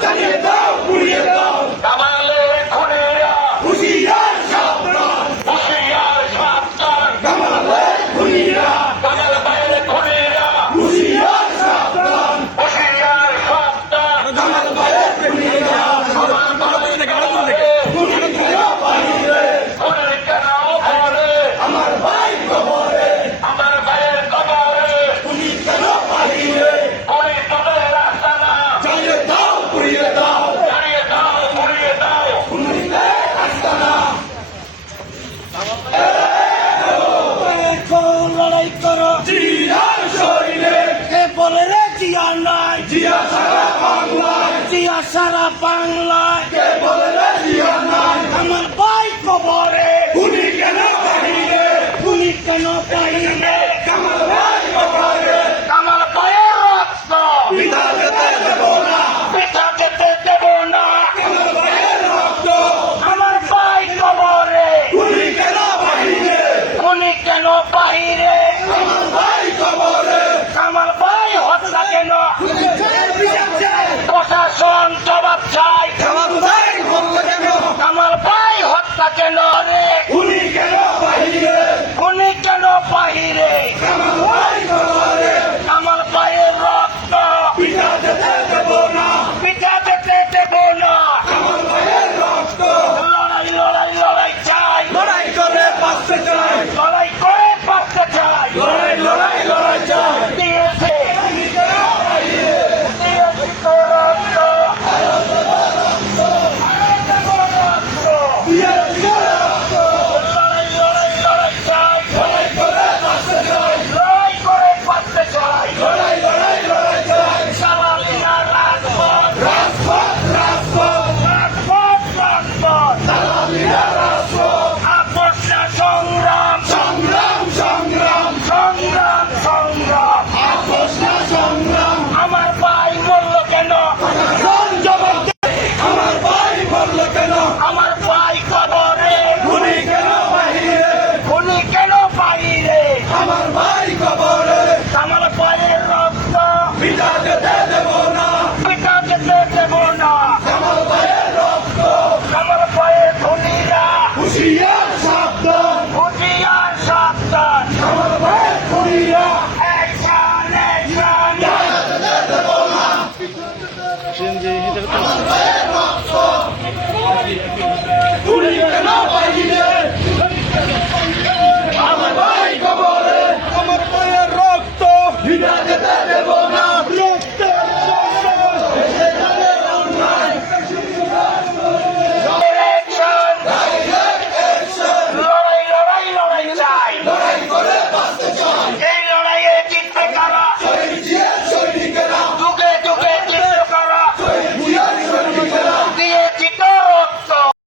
জ্বালিয়ে দাও, পুড়িয়ে দাও। কামালের খুনিরা হুঁশিয়ার সাবধান, হুঁশিয়ার সাবধান। কামালের খুনিরা কামাল ভাইয়ের খুনিরা হুঁশিয়ার সাবধান, হুঁশিয়ার সাবধান। কামাল ভাইয়ের খুনিরা আমার ভাই কবরে, খুনি কেন বাহিরে, খুনি কেন ঘরে? আমার ভাই কবরে, আমার ভাইয়ের কবরে খুনি কেন বাহিরে, খুনি তোদের রাস্তা না। জ্বালিয়ে দাও, পুড়িয়ে দাও, জ্বালিয়ে দাও, পুড়িয়ে দাও। খুনিতে আস্তানা। লড়াই করো জিয়ার শরীরে এ বলে রে জিয়া নাই, জিয়া সারা বাংলায়, জিয়া সারা বাংলায়। কে বলে রে জিয়া নাই, আমার ভাই কবরে খুনি কেন বাহিরে, তুমি কেন বাহিরে? কামাল ভাই কবরে, কামাল ভাইয়ের রক্ত পিতা যেতে দেব না, পিতা যেতে দেব না। কামাল ভাইয়ের রক্ত, আমার ভাই কবরে খুনি কেন বাহিরে, খুনি কেন বাহিরে? কামাল ভাই কবরে, কামাল ভাই হত্যা কেন? প্রশাসন জবাব চাই। কামাল ভাই বললে কেন, কামাল ভাই হত্যা কেন রে? খুনি কেন বাহিরে, খুনি কেন বাহিরে? কামাল ভাই কবরে, কামাল ভাইয়ের রক্ত পিতা যেতে দেব না, পিতা যেতে দেব না। কামাল ভাইয়ের রক্ত, লড়াই লড়াই লড়াই চাই, লড়াই করে বাঁচতে চাই, লড়াই করে বাঁচতে চাই। লড়াই লড়াই লড়াই চাই, দিয়েছে খুনি কেন বাহিরে, দিয়েছি তো রক্ত, রক্ত। জিয়া রক্ত, লড়াই লড়াই লড়াই চাই, লড়াই করে বাঁচতে চাই, লড়াই করে বাঁচতে চাই। লড়াই লড়াই লড়াই চাই, সারাদিনা রাজপথ, রাজপথ রাজপথ, রাজপথ রাজপথ। দালালিরা রাজপথ, আপোষ না সংগ্রাম, সংগ্রাম সংগ্রাম, সংগ্রাম সংগ্রাম। আপোষ না সংগ্রাম, আমার ভাই মরল কেন? জবাব দে, আমার ভাই বলল কেন, আমার ভাই কবরে খুনি কেন বাহিরে, খুনি কেন বাহিরে? আমার ভাই কবরে, আমার ভাইয়ের রক্ত পিতা যেতে দেব না, পিতা যেতে দেব না। আমার ভাইয়ের রক্ত, আমার ভাইয়ের খুনিরা হুঁশিয়ার সাবধান, হুঁশিয়ার সাবধান। আমার ভাইয়ের খুনিরা অ্যাকশন অ্যাকশন। যেতে দেব না, আমার ভাইয়ের রক্ত, খুনি কেন বাহিরে,